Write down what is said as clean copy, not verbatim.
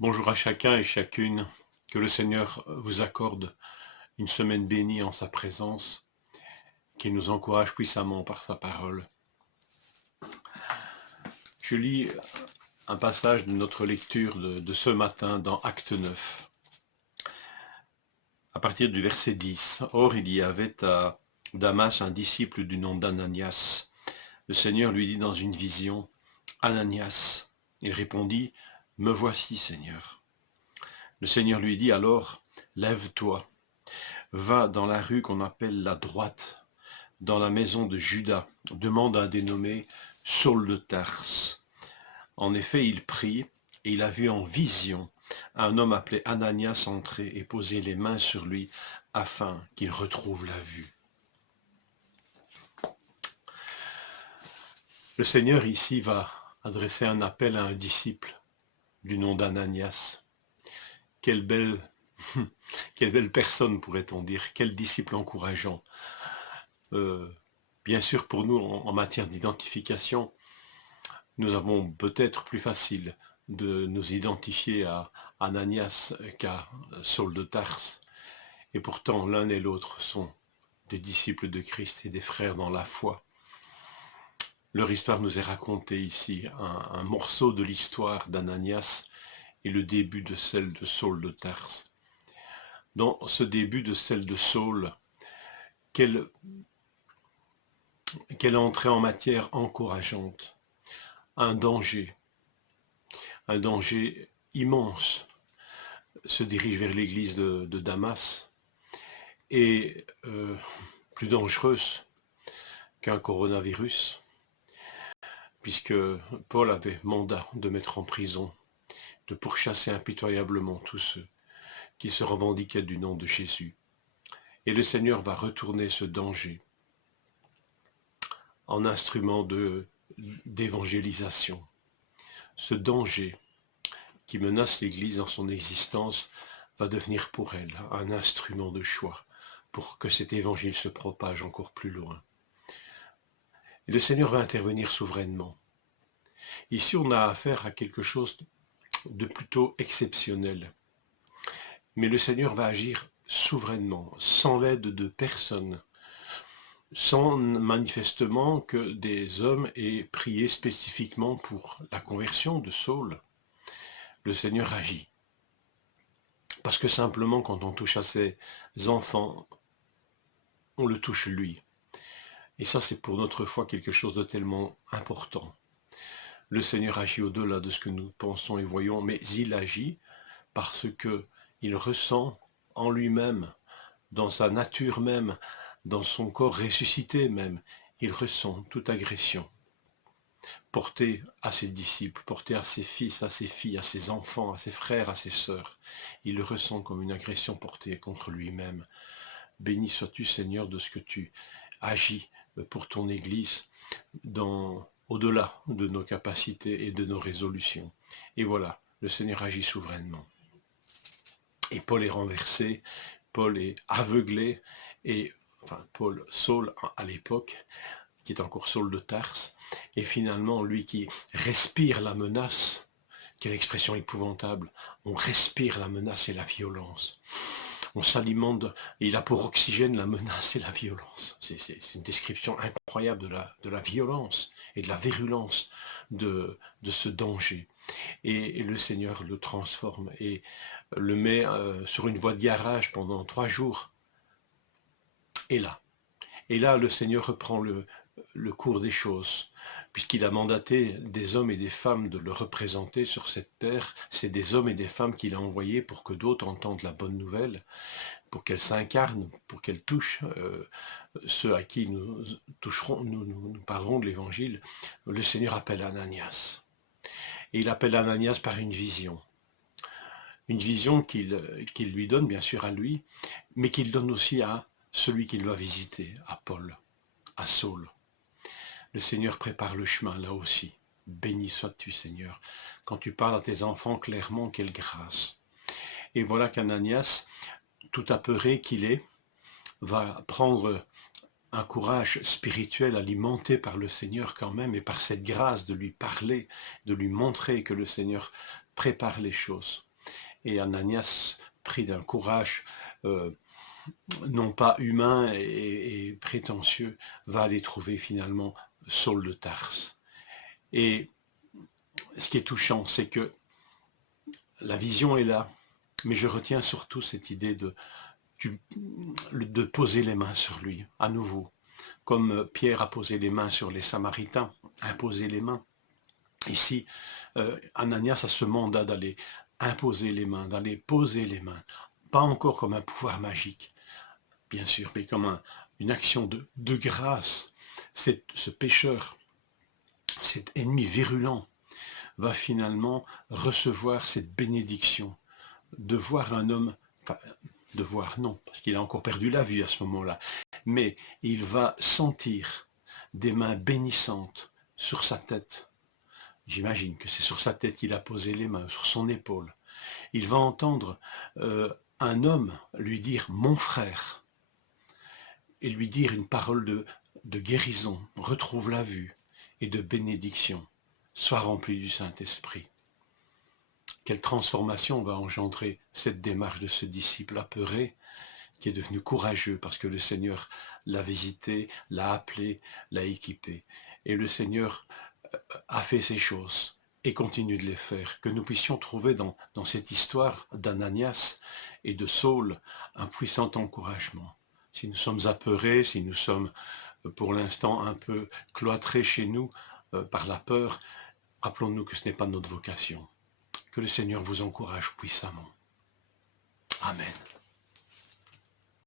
Bonjour à chacun et chacune, que le Seigneur vous accorde une semaine bénie en sa présence, qu'il nous encourage puissamment par sa parole. Je lis un passage de notre lecture de ce matin dans Acte 9, à partir du verset 10. Or, il y avait à Damas un disciple du nom d'Ananias. Le Seigneur lui dit dans une vision, « Ananias ». Il répondit, « Me voici, Seigneur ». Le Seigneur lui dit alors, « Lève-toi, va dans la rue qu'on appelle la droite, dans la maison de Judas, demande à un dénommé Saul de Tarse. » En effet, il prit, et il a vu en vision un homme appelé Ananias entrer et poser les mains sur lui, afin qu'il retrouve la vue. Le Seigneur ici va adresser un appel à un disciple du nom d'Ananias. Quelle belle personne, pourrait-on dire, quel disciple encourageant. Bien sûr, pour nous, en matière d'identification, nous avons peut-être plus facile de nous identifier à Ananias qu'à Saul de Tarse. Et pourtant, l'un et l'autre sont des disciples de Christ et des frères dans la foi. Leur histoire nous est racontée ici, un morceau de l'histoire d'Ananias et le début de celle de Saul de Tarse. Dans ce début de celle de Saul, quelle entrée en matière encourageante, un danger immense se dirige vers l'église de Damas et plus dangereuse qu'un coronavirus, puisque Paul avait mandat de mettre en prison, de pourchasser impitoyablement tous ceux qui se revendiquaient du nom de Jésus. Et le Seigneur va retourner ce danger en instrument d'évangélisation. Ce danger qui menace l'Église dans son existence va devenir pour elle un instrument de choix pour que cet évangile se propage encore plus loin. Et le Seigneur va intervenir souverainement. Ici, on a affaire à quelque chose de plutôt exceptionnel. Mais le Seigneur va agir souverainement, sans l'aide de personne, sans manifestement que des hommes aient prié spécifiquement pour la conversion de Saul. Le Seigneur agit. Parce que simplement, quand on touche à ses enfants, on le touche lui. Et ça, c'est pour notre foi quelque chose de tellement important. Le Seigneur agit au-delà de ce que nous pensons et voyons, mais il agit parce qu'il ressent en lui-même, dans sa nature même, dans son corps ressuscité même, il ressent toute agression portée à ses disciples, portée à ses fils, à ses filles, à ses enfants, à ses frères, à ses sœurs. Il le ressent comme une agression portée contre lui-même. Béni sois-tu, Seigneur, de ce que tu agis pour ton Église au-delà de nos capacités et de nos résolutions. Et voilà, le Seigneur agit souverainement. Et Paul est renversé, Paul est aveuglé, et Saul à l'époque, qui est encore Saul de Tarse, et finalement lui qui respire la menace, quelle expression épouvantable, on respire la menace et la violence. On s'alimente, et il a pour oxygène la menace et la violence. C'est une description incroyable de la violence et de la virulence de ce danger. Et le Seigneur le transforme et le met sur une voie de garage pendant 3 jours. Et là, le Seigneur reprend le cours des choses, puisqu'il a mandaté des hommes et des femmes de le représenter sur cette terre. C'est des hommes et des femmes qu'il a envoyés pour que d'autres entendent la bonne nouvelle, pour qu'elle s'incarne, pour qu'elle touche ceux à qui nous parlerons de l'évangile. Le Seigneur appelle Ananias. Et il appelle Ananias par une vision. Une vision qu'il lui donne, bien sûr, à lui, mais qu'il donne aussi à celui qu'il va visiter, à Paul, à Saul. Le Seigneur prépare le chemin, là aussi. Béni sois-tu, Seigneur. Quand tu parles à tes enfants clairement, quelle grâce. Et voilà qu'Ananias, tout apeuré qu'il est, va prendre un courage spirituel alimenté par le Seigneur quand même, et par cette grâce de lui parler, de lui montrer que le Seigneur prépare les choses. Et Ananias, pris d'un courage non pas humain et prétentieux, va aller trouver finalement Saul de Tarse. Et ce qui est touchant, c'est que la vision est là, mais je retiens surtout cette idée de poser les mains sur lui, à nouveau. Comme Pierre a posé les mains sur les Samaritains, imposer les mains. Ici, Ananias a ce mandat d'aller imposer les mains, d'aller poser les mains. Pas encore comme un pouvoir magique, bien sûr, mais comme une action de grâce. Ce pécheur, cet ennemi virulent, va finalement recevoir cette bénédiction de voir un homme, enfin, de voir non, parce qu'il a encore perdu la vue à ce moment-là, mais il va sentir des mains bénissantes sur sa tête. J'imagine que c'est sur sa tête qu'il a posé les mains, sur son épaule. Il va entendre un homme lui dire « mon frère » et lui dire une parole de guérison, retrouve la vue et de bénédiction. Sois rempli du Saint-Esprit. Quelle transformation va engendrer cette démarche de ce disciple apeuré qui est devenu courageux parce que le Seigneur l'a visité, l'a appelé, l'a équipé. Et le Seigneur a fait ces choses et continue de les faire. Que nous puissions trouver dans cette histoire d'Ananias et de Saul un puissant encouragement. Si nous sommes apeurés, si nous sommes pour l'instant un peu cloîtrés chez nous par la peur, rappelons-nous que ce n'est pas notre vocation. Que le Seigneur vous encourage puissamment. Amen.